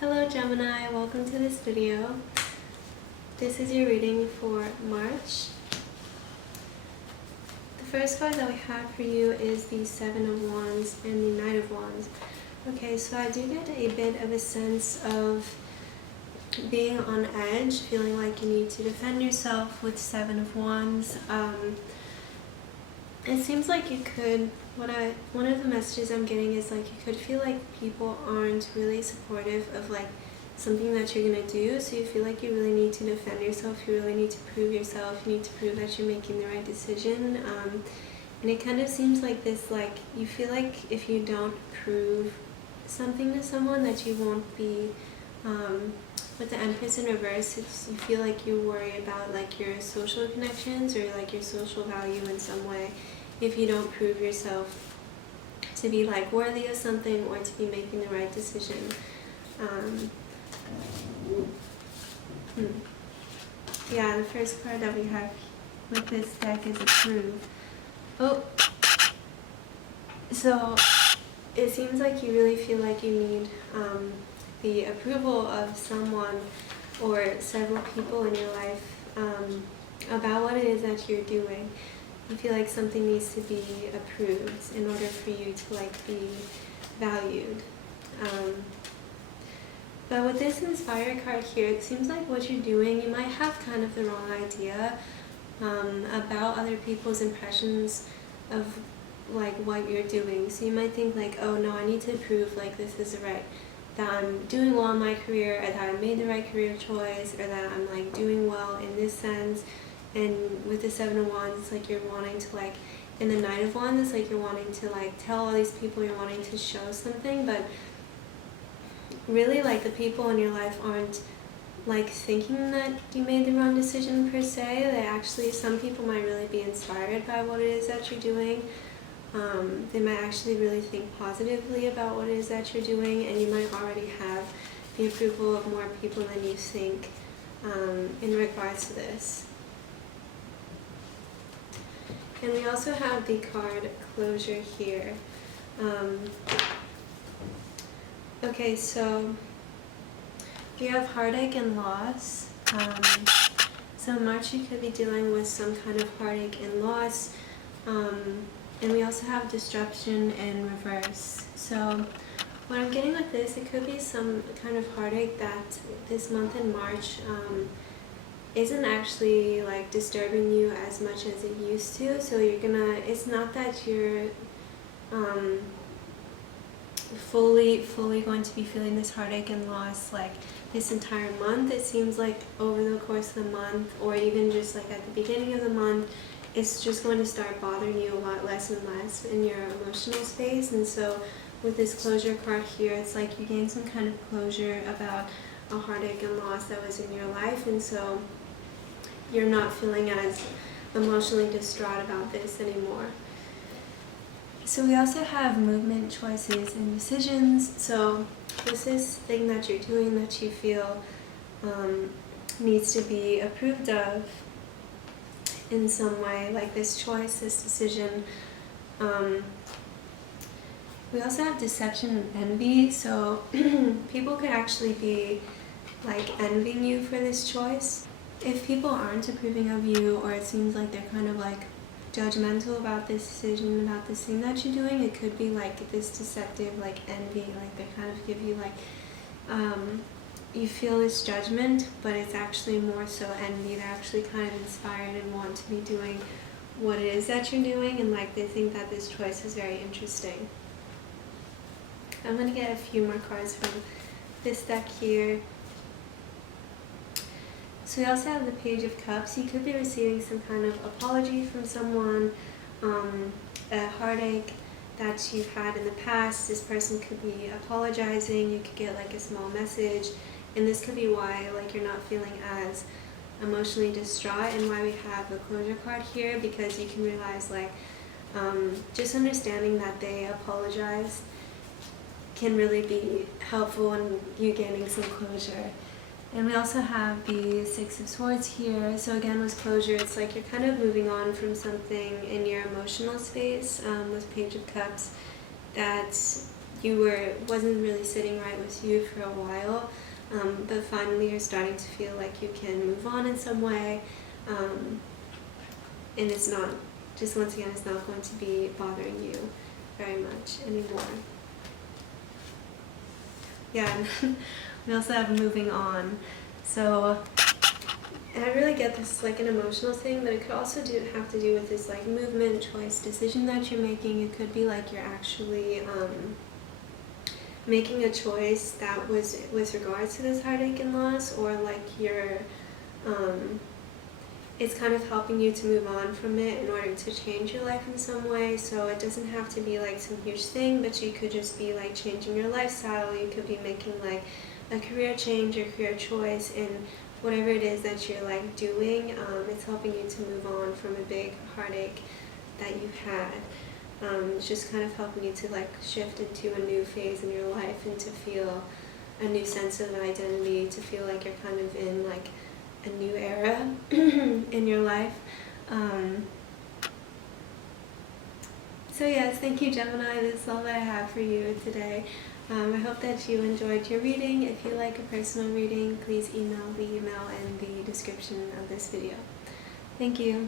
Hello Gemini, welcome to this video. This is your reading for March. The first card that we have for you is the Seven of Wands and the Knight of Wands. Okay, so I do get a bit of a sense of being on edge, feeling like you need to defend yourself with Seven of Wands. It seems like you could, one of the messages I'm getting is like you could feel like people aren't really supportive of like something that you're going to do, so you feel like you really need to defend yourself, you really need to prove yourself, you need to prove that you're making the right decision. And it kind of seems like this, like you feel like if you don't prove something to someone that you won't be, with the Empress in reverse, you feel like you worry about like your social connections or like your social value in some way if you don't prove yourself to be like worthy of something or to be making the right decision. Yeah, the first card that we have with this deck is approve. Oh, so it seems like you really feel like you need the approval of someone or several people in your life about what it is that you're doing. You feel like something needs to be approved in order for you to like be valued. But with this Inspire card here, it seems like what you're doing, you might have kind of the wrong idea about other people's impressions of like what you're doing. So you might think like, oh no, I need to prove like this is right, that I'm doing well in my career, or that I made the right career choice, or that I'm like doing well in this sense. And with the Seven of Wands, it's like you're wanting to like, in the Knight of Wands, it's like you're wanting to like tell all these people, you're wanting to show something, but really like the people in your life aren't like thinking that you made the wrong decision per se. They actually, some people might really be inspired by what it is that you're doing. They might actually really think positively about what it is that you're doing, and you might already have the approval of more people than you think in regards to this. And we also have the card Closure here. Okay, so we have heartache and loss. So in March you could be dealing with some kind of heartache and loss. And we also have disruption in reverse. So what I'm getting with this, it could be some kind of heartache that this month in March isn't actually like disturbing you as much as it used to. So you're gonna, it's not that you're fully going to be feeling this heartache and loss like this entire month. It seems like over the course of the month, or even just like at the beginning of the month, it's just going to start bothering you a lot less and less in your emotional space. And so with this closure card here, it's like you gain some kind of closure about a heartache and loss that was in your life, and so you're not feeling as emotionally distraught about this anymore. So we also have movement, choices, and decisions. So this is thing that you're doing that you feel needs to be approved of in some way, like this choice, this decision. We also have deception and envy. So people could actually be like envying you for this choice. If people aren't approving of you, or it seems like they're kind of like judgmental about this decision, about this thing that you're doing, it could be like this deceptive like envy, like they kind of give you like you feel this judgment, but it's actually more so envy. They're actually kind of inspired and want to be doing what it is that you're doing, and like they think that this choice is very interesting. I'm going to get a few more cards from this deck here. So we also have the Page of Cups. You could be receiving some kind of apology from someone, a heartache that you've had in the past. This person could be apologizing. You could get like a small message, and this could be why like you're not feeling as emotionally distraught, and why we have the closure card here, because you can realize like just understanding that they apologize can really be helpful in you gaining some closure. And we also have the Six of Swords here. So again, with closure, it's like you're kind of moving on from something in your emotional space. With Page of Cups, that wasn't really sitting right with you for a while, but finally you're starting to feel like you can move on in some way, and it's not, just once again, it's not going to be bothering you very much anymore. Yeah, and we also have moving on. So, and I really get this like an emotional thing, but it could also have to do with this like movement, choice, decision that you're making. It could be like you're actually making a choice that was with regards to this heartache and loss, or like you're it's kind of helping you to move on from it in order to change your life in some way. So it doesn't have to be like some huge thing, but you could just be like changing your lifestyle. You could be making like a career change or career choice, and whatever it is that you're like doing, it's helping you to move on from a big heartache that you've had. It's just kind of helping you to like shift into a new phase in your life and to feel a new sense of identity, to feel like you're kind of in like a new era in your life. So yes, thank you, Gemini. This is all that I have for you today. I hope that you enjoyed your reading. If you like a personal reading, please email the email in the description of this video. Thank you.